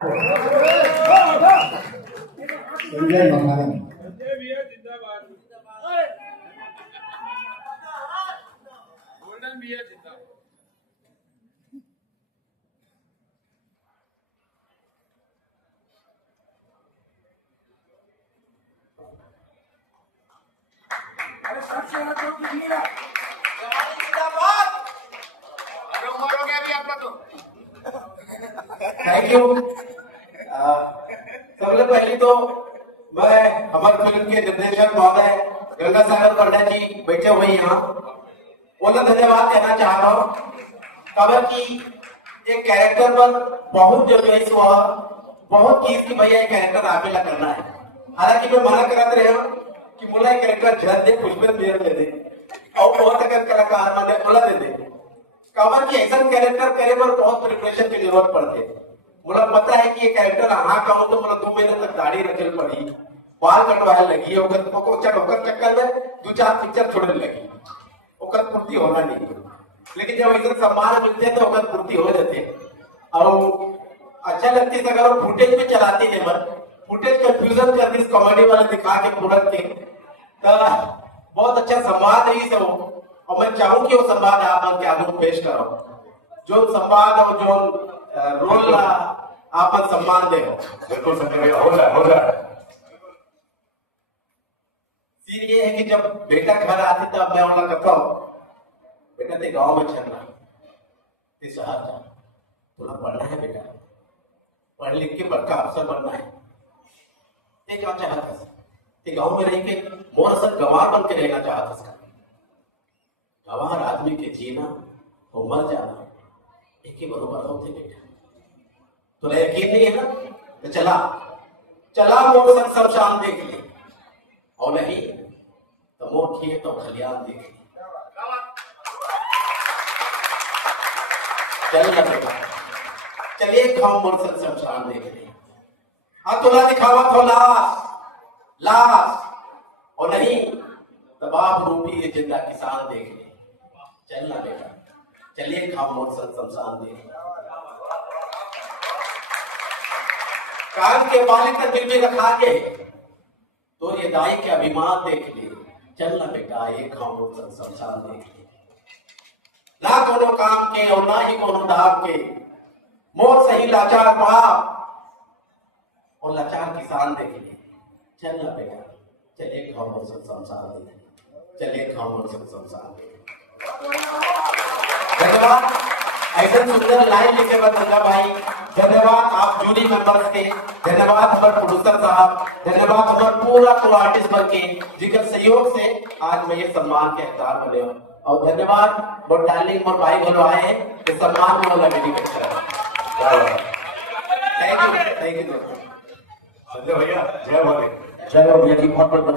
संजय महाराज golden भी है जिंदा। अरे सबसे हाथ तो कीजिए। उम्र हो गया अभी आपका तो। Thank you. सबसे पहले तो मैं हमारे फिल्म के निर्देशक महोदय गंगासागर पंडित जी बैठे हुए यहाँ उन्हें धन्यवाद देना चाहता हूँ। खबर की एक कैरेक्टर पर बहुत जो है हुआ बहुत चीज की भैया कैरेक्टर आगे करना है। हालांकि मैं मना करते रहे कि मुला कैरेक्टर झड़ दे कुछ में देर दे दे और बहुत अगर कलाकार माने बोला दे दे खबर की एक्शन कैरेक्टर करे पर बहुत प्रिपरेशन की जरूरत पड़ती है। मुझे पता है कि ये कैरेक्टर हाँ कहूँ तो मतलब 2 महीने तक दाढ़ी रखे पड़ी, बाल कटवाए लगी होकर चक्कर में 2-4 पिक्चर छोड़ने लगी ओकर पूर्ति होना नहीं। लेकिन जब ऐसे सम्मान मिलते तो ओकर पूर्ति हो जाते और अच्छा लगती है। अगर वो फुटेज में चलाती है पर फुटेज कंफ्यूजन कर दी कॉमेडी वाला दिखा के पूरत के तो बहुत अच्छा संवाद रही से वो। और मैं चाहूँ कि वो संवाद आप आगे पेश करो जो संवाद और जो रोल आप सम्मान दे। बिल्कुल संजय भैया हो जाए। सीन ये है कि जब बेटा घर आते तब मैं उनका कहता हूँ बेटा ते गांव में चलना ते शहर जा तुला पढ़ना है बेटा, पढ़ लिख के बड़का अफसर बनना है। ते क्या चाहता है ते गांव में रह के मोर असर गंवार बन के रहना चाहता है। गंवार आदमी के जीना और मर जाना एक ही बरोबर होते बेटा। तो यकीन नहीं है ना तो चला मोर संग सब शाम देख ले और नहीं तो मोर किए तो खलियान देख ले। चल बेटा चलिए गाँव मोर संग सब शाम देख ले। हाँ तुला दिखावा तो लाश और नहीं तो बाप रूपी ये जिंदा किसान देख ले। चलना बेटा चलिए गाँव मोर संग शमशान देख ले। कान के बाल तक दिल में रखा के तो ये दाई के अभिमान देख ले। चलना बेटा एक खाओ संसार देख ले। ना कोनो काम के और ना ही कोनो दाग के मोर सही लाचार बाप और लाचार किसान देख ले। चलना बेटा चले खाओ संसार देख ले। चले खाओ संसार देख ले। धन्यवाद। ऐसा सुंदर लाइन लिखे बंदा भाई धन्यवाद आप जूरी मेंबर्स के, धन्यवाद हमारे प्रोड्यूसर साहब, धन्यवाद हमारे पूरा को आर्टिस्ट बन के जिनके सहयोग से आज मैं ये सम्मान के हकदार बने हूँ। और धन्यवाद वो डार्लिंग और भाई बोलो आए हैं इस सम्मान में वाला मेरी थैंक यू संजय भैया जय भोले। जय भैया जी बहुत बहुत